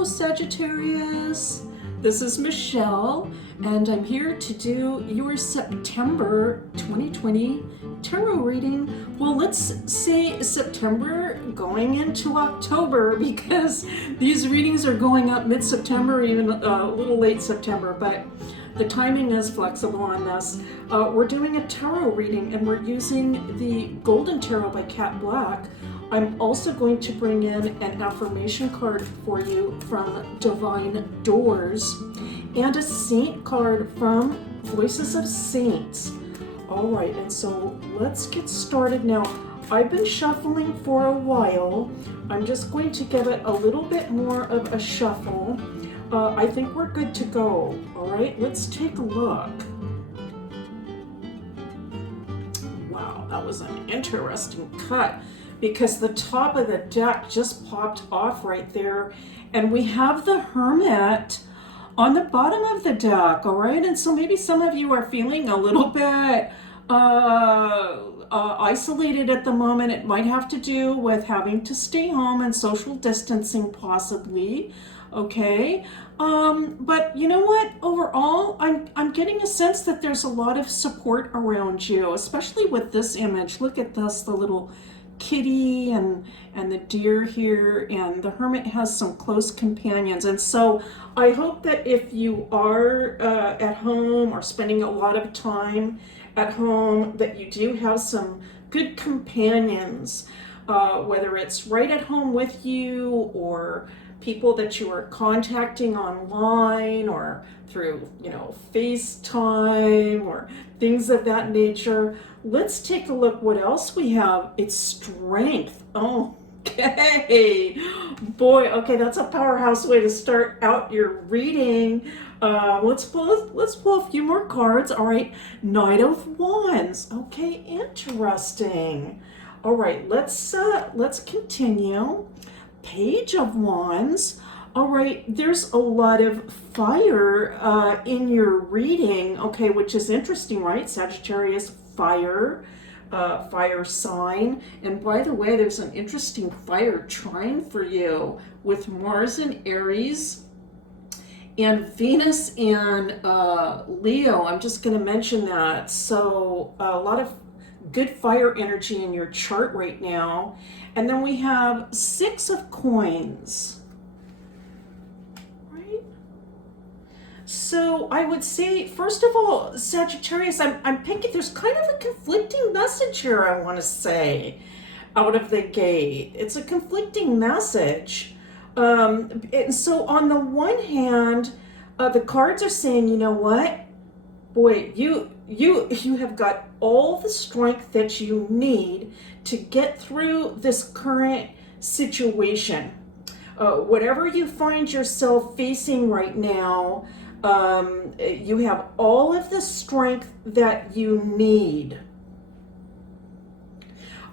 Hello, Sagittarius. This is Michelle, and I'm here to do your September 2020 tarot reading. Well, let's say September going into October, because these readings are going up mid-September, even a little late September, but the timing is flexible on this. We're doing a tarot reading, and we're using the Golden Tarot by Cat Black. I'm also going to bring in an affirmation card for you from Divine Doors and a saint card from Voices of Saints. All right, and so let's get started now. I've been shuffling for a while. I'm just going to give it a little bit more of a shuffle. I think we're good to go. All right, let's take a look. Wow, that was an interesting cut, because the top of the deck just popped off right there, and we have the Hermit on the bottom of the deck. All right, and so maybe some of you are feeling a little bit isolated at the moment. It might have to do with having to stay home and social distancing, possibly. Okay, but you know what, overall I'm getting a sense that there's a lot of support around you, especially with this image. Look at this, the little kitty and the deer here, and the Hermit has some close companions. And so I hope that if you are at home or spending a lot of time at home, that you do have some good companions, whether it's right at home with you or people that you are contacting online or through, FaceTime or things of that nature. Let's take a look what else we have. It's Strength. Okay. Boy, okay, that's a powerhouse way to start out your reading. Let's pull a few more cards. All right. Knight of Wands. Okay, interesting. All right, let's continue. Page of Wands. All right, there's a lot of fire in your reading, okay, which is interesting, right? Sagittarius, fire, fire sign. And by the way, there's an interesting fire trine for you with Mars in Aries and Venus in Leo. I'm just going to mention that. So a lot of good fire energy in your chart right now. And then we have Six of Coins, right? So I would say, first of all, Sagittarius, I'm picking, there's kind of a conflicting message here, I want to say, out of the gate. It's a conflicting message. And so on the one hand, the cards are saying, you know what? Boy, you have got all the strength that you need to get through this current situation. Whatever you find yourself facing right now, you have all of the strength that you need.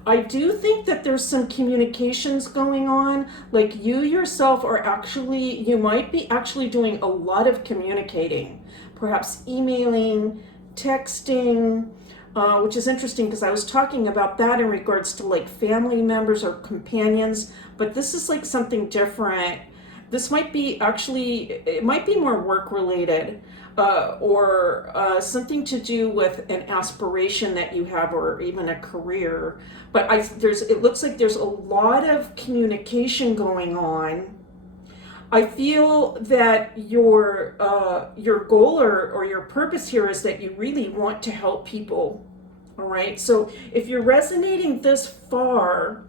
I do think that there's some communications going on, like you yourself are actually, you might be actually doing a lot of communicating, perhaps emailing, texting, which is interesting because I was talking about that in regards to like family members or companions, but this is like something different. This might be actually, it might be more work related, or something to do with an aspiration that you have, or even a career. But it looks like there's a lot of communication going on. I feel that your goal or your purpose here is that you really want to help people. All right. So if you're resonating this far,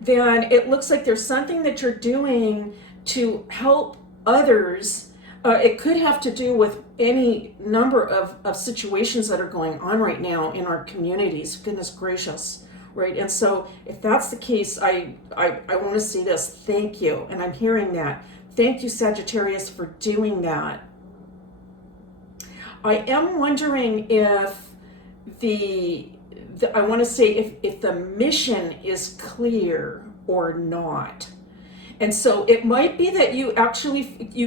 then it looks like there's something that you're doing to help others. It could have to do with any number of situations that are going on right now in our communities. Goodness gracious, right? And so if that's the case, I want to see this. Thank you. And I'm hearing that. Thank you, Sagittarius, for doing that. I am wondering if I want to say if the mission is clear or not. And so it might be that you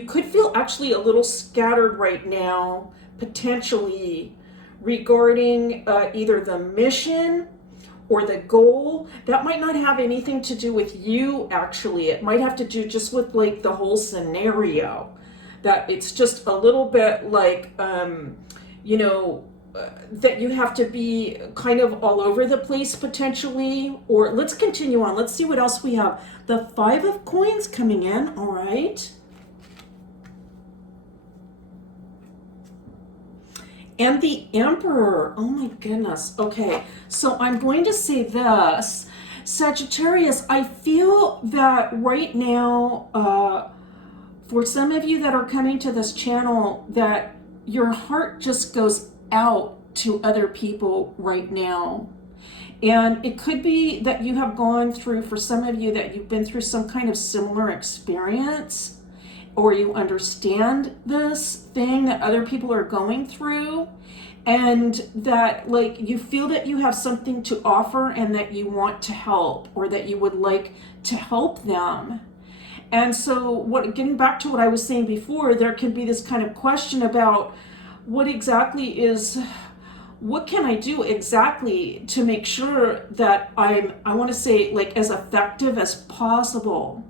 could feel actually a little scattered right now, potentially, regarding either the mission or the goal, that might not have anything to do with you actually. It might have to do just with like the whole scenario. That it's just a little bit like, you know, that you have to be kind of all over the place potentially. Or let's continue on. Let's see what else we have. The 5 of Coins coming in. All right. And the Emperor. Oh my goodness. Okay, so I'm going to say this. Sagittarius, I feel that right now, for some of you that are coming to this channel, that your heart just goes out to other people right now. And it could be that you have gone through, for some of you, that you've been through some kind of similar experience, or you understand this thing that other people are going through, and that like you feel that you have something to offer and that you want to help, or that you would like to help them. And so getting back to what I was saying before, there can be this kind of question about what can I do exactly to make sure that I want to say like as effective as possible.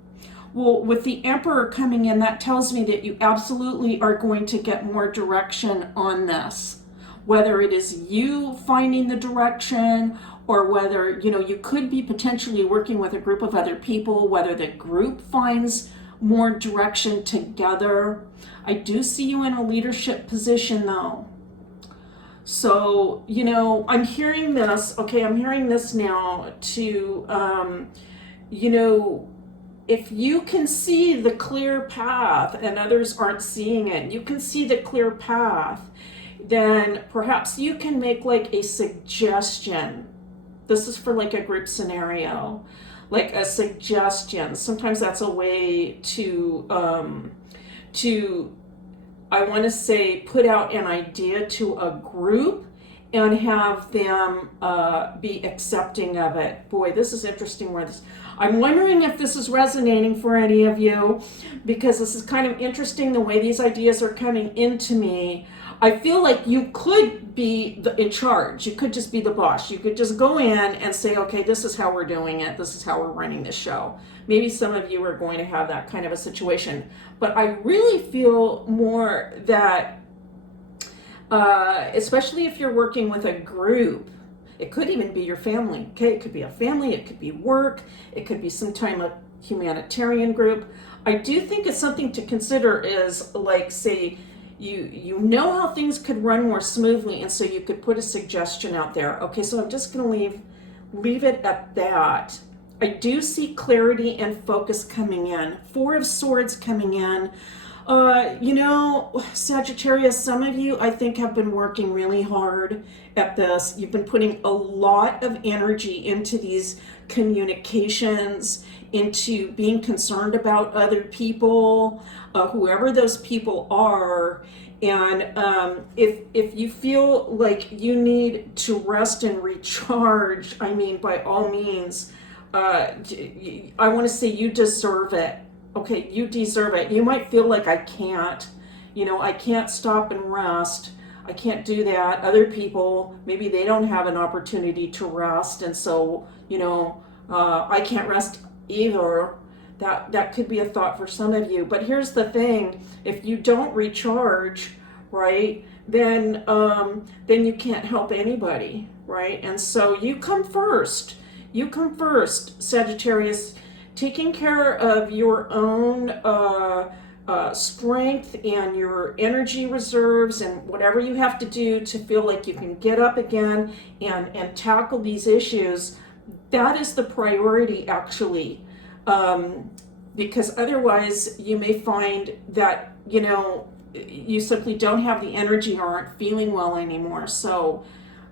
Well, with the Emperor coming in, that tells me that you absolutely are going to get more direction on this. Whether it is you finding the direction, or whether, you know, you could be potentially working with a group of other people, whether the group finds more direction together. I do see you in a leadership position though. So, you know, I'm hearing this, okay, I'm hearing this now to, you know, if you can see the clear path and others aren't seeing it, you can see the clear path, then perhaps you can make like a suggestion. This is for like a group scenario, like a suggestion. Sometimes that's a way to I want to say, put out an idea to a group and have them be accepting of it. Boy, this is interesting where this, I'm wondering if this is resonating for any of you, because this is kind of interesting the way these ideas are coming into me. I feel like you could be in charge. You could just be the boss. You could just go in and say, okay, this is how we're doing it. This is how we're running the show. Maybe some of you are going to have that kind of a situation. But I really feel more that, especially if you're working with a group, it could even be your family. Okay, it could be a family, it could be work, it could be some kind of humanitarian group. I do think it's something to consider is like, say, you know how things could run more smoothly, and so you could put a suggestion out there. Okay, so I'm just going to leave it at that. I do see clarity and focus coming in. 4 of Swords coming in. You know, Sagittarius, some of you I think have been working really hard at this. You've been putting a lot of energy into these communications, into being concerned about other people, whoever those people are. And if you feel like you need to rest and recharge, I mean, by all means, I want to say you deserve it. Okay, you deserve it. You might feel like I can't, you know, I can't stop and rest. I can't do that. Other people, maybe they don't have an opportunity to rest, and so, you know, I can't rest either. That could be a thought for some of you. But here's the thing: if you don't recharge, right, then you can't help anybody, right? And so you come first. You come first, Sagittarius. Taking care of your own strength and your energy reserves and whatever you have to do to feel like you can get up again and tackle these issues, that is the priority actually. Because otherwise you may find that, you know, you simply don't have the energy or aren't feeling well anymore. So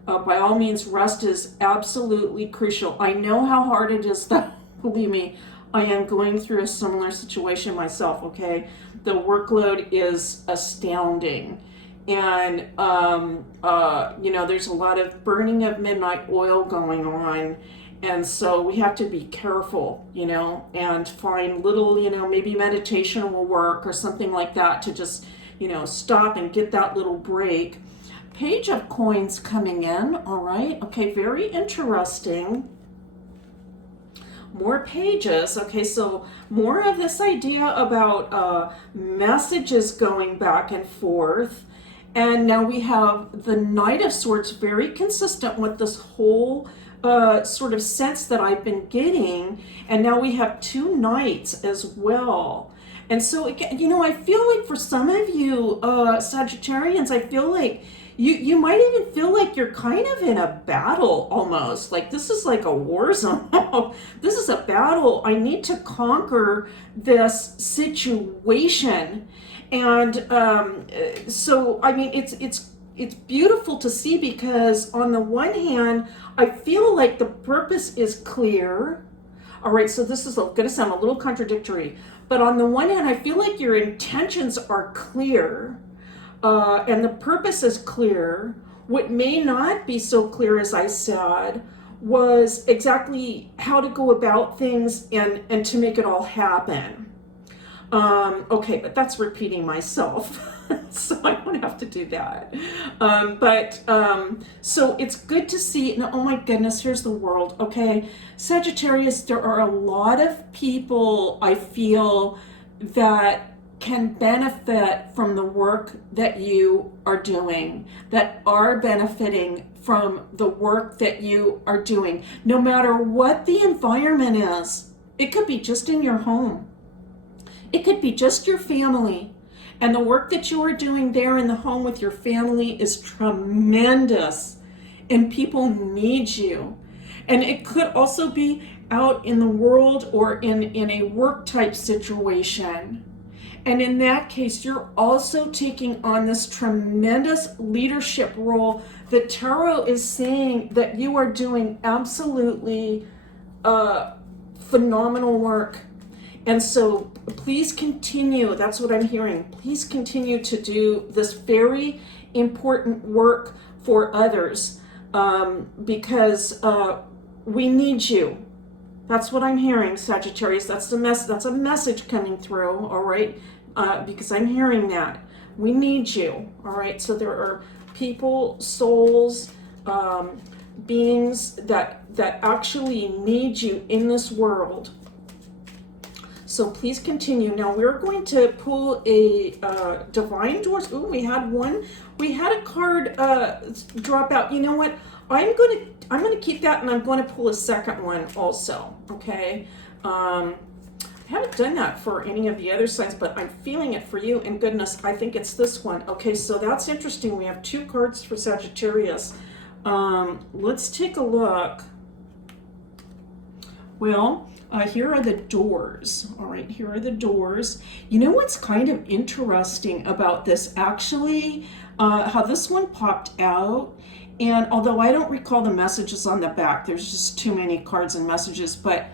by all means, rest is absolutely crucial. I know how hard it is, though. Believe me, I am going through a similar situation myself, okay? The workload is astounding. And, you know, there's a lot of burning of midnight oil going on. And so we have to be careful, you know, and find little, you know, maybe meditation will work or something like that to just, you know, stop and get that little break. Page of Coins coming in, all right. Okay, very interesting. More pages. Okay, so more of this idea about messages going back and forth. And now we have the Knight of Swords, very consistent with this whole sort of sense that I've been getting. And now we have two knights as well. And so, you know, I feel like for some of you Sagittarians, I feel like you might even feel like you're kind of in a battle almost. Like this is like a war zone. This is a battle. I need to conquer this situation. And so, I mean, it's beautiful to see, because on the one hand, I feel like the purpose is clear. All right, so this is going to sound a little contradictory, but on the one hand, I feel like your intentions are clear, and the purpose is clear. What may not be so clear, as I said, was exactly how to go about things and to make it all happen. Okay, but that's repeating myself, so I don't have to do that. So it's good to see, and oh my goodness, here's the world, okay? Sagittarius, there are a lot of people, I feel, that can benefit from the work that you are doing, that are benefiting from the work that you are doing, no matter what the environment is. It could be just in your home. It could be just your family, and the work that you are doing there in the home with your family is tremendous, and people need you. And it could also be out in the world or in a work type situation. And in that case, you're also taking on this tremendous leadership role. The tarot is saying that you are doing absolutely phenomenal work. And so please continue, that's what I'm hearing. Please continue to do this very important work for others, because we need you. That's what I'm hearing, Sagittarius. That's a message coming through, all right? Because I'm hearing that. We need you, all right? So there are people, souls, beings that actually need you in this world. So please continue. Now we're going to pull a Divine Doors. Ooh, we had a card drop out. You know what? I'm gonna keep that, and I'm going to pull a second one also. Okay. I haven't done that for any of the other signs, but I'm feeling it for you. And goodness, I think it's this one. Okay, so that's interesting. We have two cards for Sagittarius. Let's take a look. Well, here are the doors. All right, here are the doors. You know what's kind of interesting about this, actually, how this one popped out, and although I don't recall the messages on the back, there's just too many cards and messages, but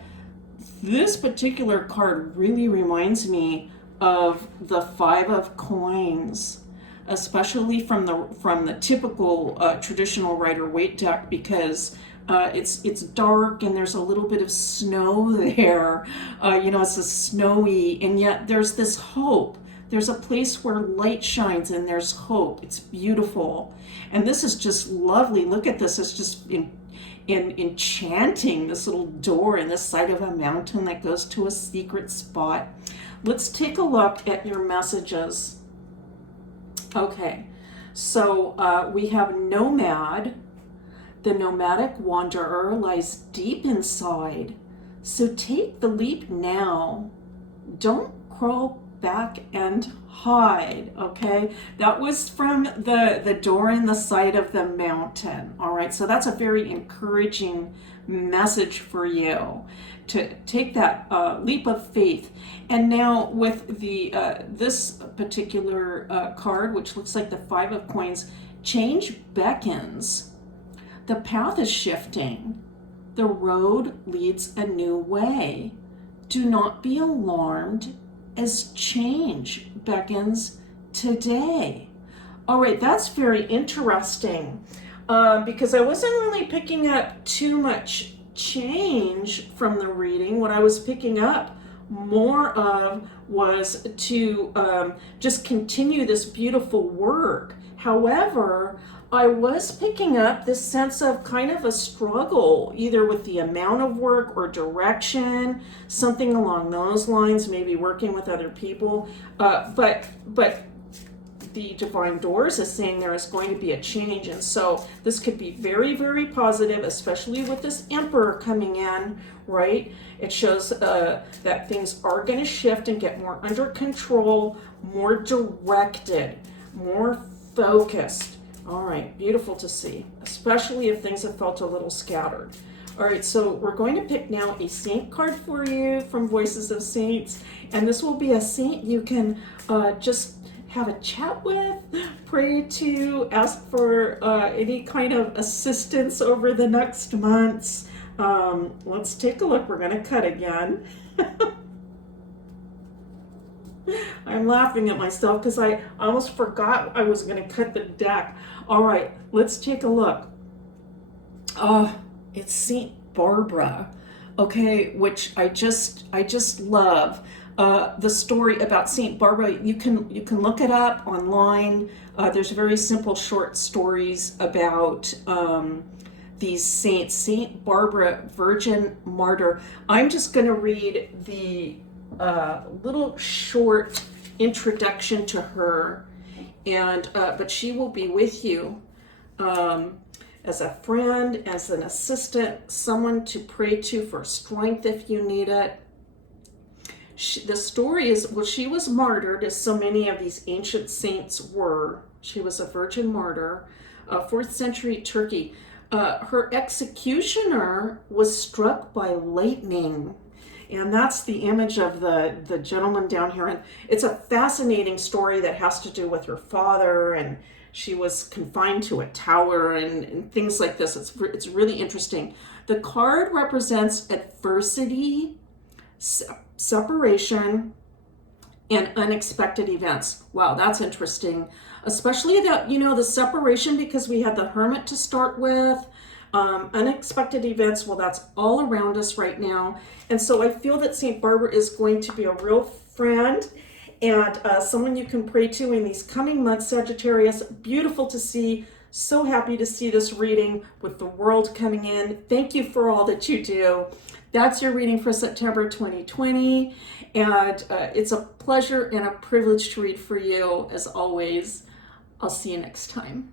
this particular card really reminds me of the Five of Coins, especially from the typical traditional Rider-Waite deck, because it's dark and there's a little bit of snow there. You know, it's a snowy, and yet there's this hope. There's a place where light shines and there's hope. It's beautiful. And this is just lovely. Look at this. It's just enchanting, this little door in the side of a mountain that goes to a secret spot. Let's take a look at your messages. Okay, so we have Nomad. The nomadic wanderer lies deep inside, so take the leap now. Don't crawl back and hide, okay? That was from the door in the side of the mountain, all right? So that's a very encouraging message for you to take that leap of faith. And now with the this particular card, which looks like the Five of Coins, change beckons. The path is shifting. The road leads a new way. Do not be alarmed as change beckons today. All right, that's very interesting, because I wasn't really picking up too much change from the reading. What I was picking up more of was to just continue this beautiful work. However, I was picking up this sense of kind of a struggle, either with the amount of work or direction, something along those lines, maybe working with other people. But the divine doors is saying there is going to be a change, and so this could be very, very positive, especially with this emperor coming in, right? It shows that things are going to shift and get more under control, more directed, more focused. All right, beautiful to see, especially if things have felt a little scattered. All right, so we're going to pick now a saint card for you from Voices of Saints, and this will be a saint you can just have a chat with, pray to, ask for any kind of assistance over the next months. Let's take a look. We're going to cut again. I'm laughing at myself because I almost forgot I was going to cut the deck. All right, let's take a look. It's Saint Barbara, okay, which I just love. The story about Saint Barbara, you can look it up online. There's very simple short stories about these saints. Saint Barbara, Virgin Martyr. I'm just going to read the little short introduction to her, and but she will be with you as a friend, as an assistant, someone to pray to for strength if you need it. The story is, well, she was martyred, as so many of these ancient saints were. She was a virgin martyr, 4th century Turkey. Her executioner was struck by lightning. And that's the image of the gentleman down here. And it's a fascinating story that has to do with her father, and she was confined to a tower and things like this. It's really interesting. The card represents adversity, separation, and unexpected events. Wow, that's interesting. Especially that, the separation, because we had the Hermit to start with. Unexpected events, well, that's all around us right now. And so I feel that St. Barbara is going to be a real friend and someone you can pray to in these coming months, Sagittarius. Beautiful to see. So happy to see this reading with the world coming in. Thank you for all that you do. That's your reading for September 2020. And it's a pleasure and a privilege to read for you, as always. I'll see you next time.